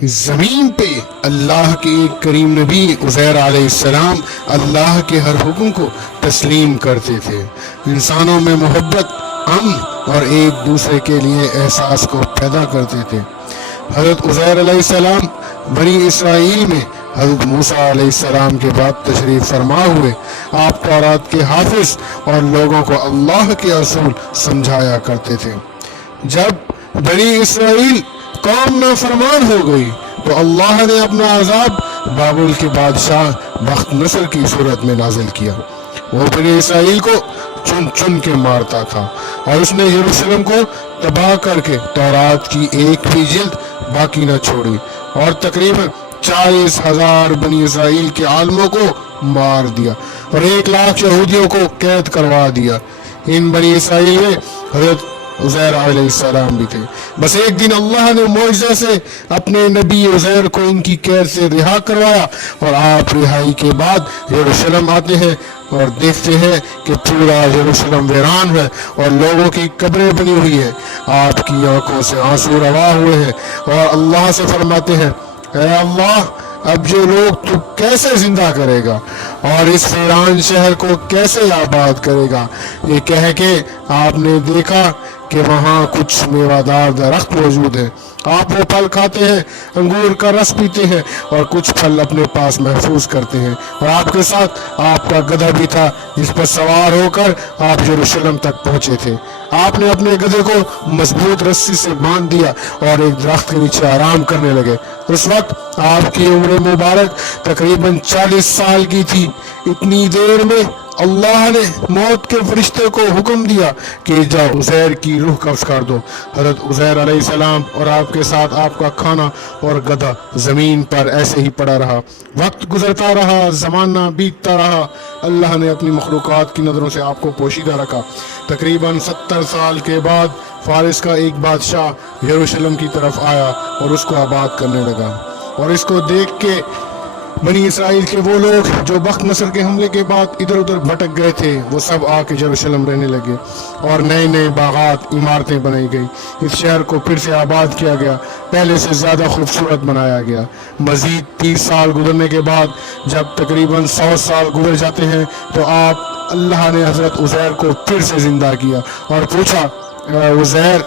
زمین پہ اللہ کے ایک کریم نبی عزیر علیہ السلام اللہ کے ہر حکم کو تسلیم کرتے تھے، انسانوں میں محبت، امن اور ایک دوسرے کے لیے احساس کو پیدا کرتے تھے۔ حضرت عزیر علیہ السلام بنی اسرائیل میں حضرت موسیٰ علیہ السلام کے بعد تشریف فرما ہوئے۔ آپ تورات کے حافظ اور لوگوں کو اللہ کے اصول سمجھایا کرتے تھے۔ جب بنی اسرائیل قوم نافرمان ہو گئی تو اللہ نے اپنا عذاب بابل کے بادشاہ بخت نصر کی صورت میں نازل کیا۔ وہ بنی اسرائیل کو چن چن کے مارتا تھا اور اس نے یروشلم کو تباہ کر کے تورات کی ایک بھی جلد باقی نہ چھوڑی اور تقریباً 40,000 بنی اسرائیل کے عالموں کو مار دیا اور 1,00,000 یہودیوں کو قید کروا دیا۔ ان بنی اسرائیل میں حضرت عزیر علیہ السلام بھی تھے۔ بس ایک دن اللہ نے معجزہ سے اپنے نبی عزیر کو ان کی قید سے رہا کروایا اور آپ رہائی کے بعد یروشلم آتے ہیں اور دیکھتے ہیں کہ پورا یروشلم ویران ہے اور لوگوں کی قبریں بنی ہوئی ہیں۔ آپ کی آنکھوں سے آنسو روا ہوئے ہیں اور اللہ سے فرماتے ہیں، اے اللہ، اب جو لوگ تو کیسے زندہ کرے گا اور اس ویران شہر کو کیسے آباد کرے گا؟ یہ کہہ کے آپ نے دیکھا کہ وہاں کچھ میوہ دار درخت موجود ہیں۔ آپ وہ پھل کھاتے ہیں، انگور کا رس پیتے ہیں اور کچھ پھل اپنے پاس محفوظ کرتے ہیں، اور آپ کے ساتھ آپ کا گدھا بھی تھا جس پر سوار ہو کر آپ یروشلم تک پہنچے تھے۔ آپ نے اپنے گدھے کو مضبوط رسی سے باندھ دیا اور ایک درخت کے نیچے آرام کرنے لگے۔ اس وقت آپ کی عمر مبارک تقریباً 40 سال کی تھی۔ اتنی دیر میں اللہ نے موت کے فرشتے کو حکم دیا کہ جاؤ عزیر کی روح قبض کر دو۔ حضرت عزیر علیہ السلام اور آپ کے ساتھ آپ کا کھانا اور گدھا زمین پر ایسے ہی پڑا رہا۔ وقت گزرتا رہا، زمانہ بیتتا رہا۔ اللہ نے اپنی مخلوقات کی نظروں سے آپ کو پوشیدہ رکھا۔ تقریباً 70 سال کے بعد فارس کا ایک بادشاہ یروشلم کی طرف آیا اور اس کو آباد کرنے لگا، اور اس کو دیکھ کے بنی اسرائیل کے وہ لوگ جو بخت نصر کے حملے کے بعد ادھر ادھر بھٹک گئے تھے، وہ سب آ کے یروشلم رہنے لگے اور نئے نئے باغات، عمارتیں بنائی گئی۔ اس شہر کو پھر سے آباد کیا گیا، پہلے سے زیادہ خوبصورت بنایا گیا۔ مزید 30 سال گزرنے کے بعد جب تقریباً 100 سال گزر جاتے ہیں تو اللہ نے حضرت عزیر کو پھر سے زندہ کیا اور پوچھا، اے عزیر،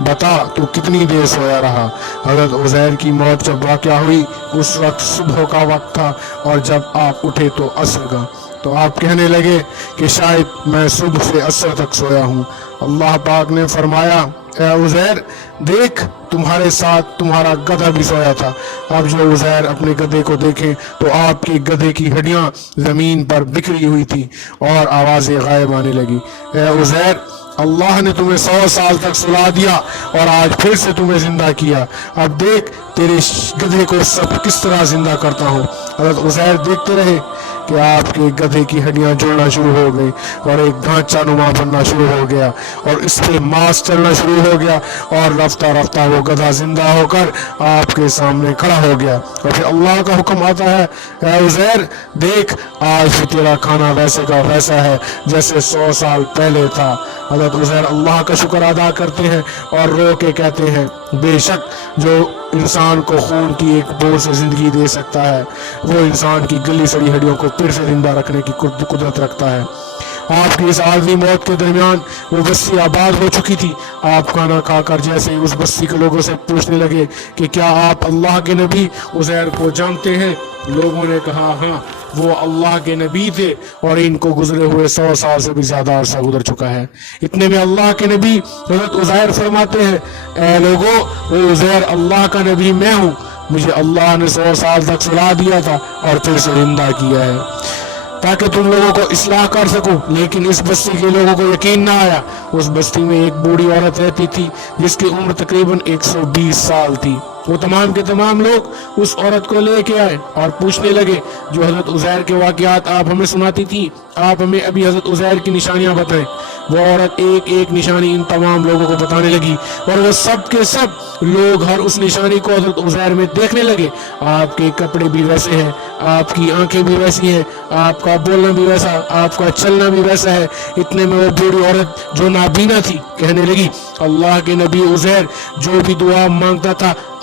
بتا تو کتنی دیر سویا رہا؟ حضرت عزیر کی موت جب واقع ہوئی اس وقت صبح کا وقت تھا، اور جب آپ اٹھے تو عصر کا۔ تو آپ کہنے لگے کہ شاید میں صبح سے عصر تک سویا ہوں۔ اللہ پاک نے فرمایا، اے عزیر، دیکھ، تمہارے ساتھ تمہارا گدھا بھی سویا تھا۔ اب جو عزیر اپنے گدھے کو دیکھیں تو آپ کے گدھے کی ہڈیاں زمین پر بکھری ہوئی تھی اور آوازیں غائب آنے لگی۔ اے عزیر، اللہ نے تمہیں 100 سال تک سلا دیا اور آج پھر سے تمہیں زندہ کیا۔ اب دیکھ تیرے گدھے کو سب کس طرح زندہ کرتا ہوں۔ حضرت عزیر دیکھتے رہے کہ آپ کے گدھے کی ہڈیاں جڑنا شروع ہو گئی اور ایک ڈھانچہ نما بننا شروع ہو گیا اور اس پہ ماس چلنا شروع ہو گیا، اور رفتہ رفتہ وہ گدھا زندہ ہو کر آپ کے سامنے کھڑا ہو گیا۔ اور پھر اللہ کا حکم آتا ہے، اے عزیر، دیکھ، آج بھی تیرا کھانا ویسے کا ویسا ہے جیسے 100 سال پہلے تھا۔ حضرت عزیر اللہ کا شکر ادا کرتے ہیں اور رو کے کہتے ہیں، بے شک جو انسان کو خون کی ایک بوند سے زندگی دے سکتا ہے، وہ انسان کی گلی سڑی ہڈیوں کو پھر سے زندہ رکھنے کی قدرت رکھتا ہے۔ آپ کی اس عالمی موت کے درمیان وہ بستی آباد ہو چکی تھی۔ آپ کھانا کھا کر جیسے اس بستی کے لوگوں سے پوچھنے لگے کہ کیا آپ اللہ کے نبی عزیر کو جانتے ہیں؟ لوگوں نے کہا، ہاں، وہ اللہ کے نبی تھے اور ان کو گزرے ہوئے 100 سال سے بھی زیادہ عرصہ گزر چکا ہے۔ اتنے میں اللہ کے نبی حضرت عزیر فرماتے ہیں، اے لوگوں، وہ عزیر اللہ کا نبی میں ہوں، مجھے اللہ نے 100 سال تک سلا دیا تھا اور پھر سے زندہ کیا ہے تاکہ تم لوگوں کو اصلاح کر سکوں۔ لیکن اس بستی کے لوگوں کو یقین نہ آیا۔ اس بستی میں ایک بوڑھی عورت رہتی تھی جس کی عمر تقریباً 120 سال تھی۔ وہ تمام کے تمام لوگ اس عورت کو لے کے آئے اور پوچھنے لگے، جو حضرت عزیر کے واقعات آپ ہمیں سناتی تھی، آپ ہمیں ابھی حضرت عزیر کی نشانیاں بتائیں۔ وہ عورت ایک ایک نشانی ان تمام لوگوں کو بتانے لگی اور وہ سب کے سب لوگ ہر اس نشانی کو حضرت عزیر میں دیکھنے لگے۔ آپ کے کپڑے بھی ویسے ہیں، آپ کی آنکھیں بھی ویسی ہیں، آپ کا بولنا بھی ویسا، آپ کا چلنا بھی ویسا ہے۔ اتنے میں وہ بوڑھی عورت جو نابینا تھی کہنے لگی، اللہ کے نبی عزیر جو بھی دعا مانگتا تھا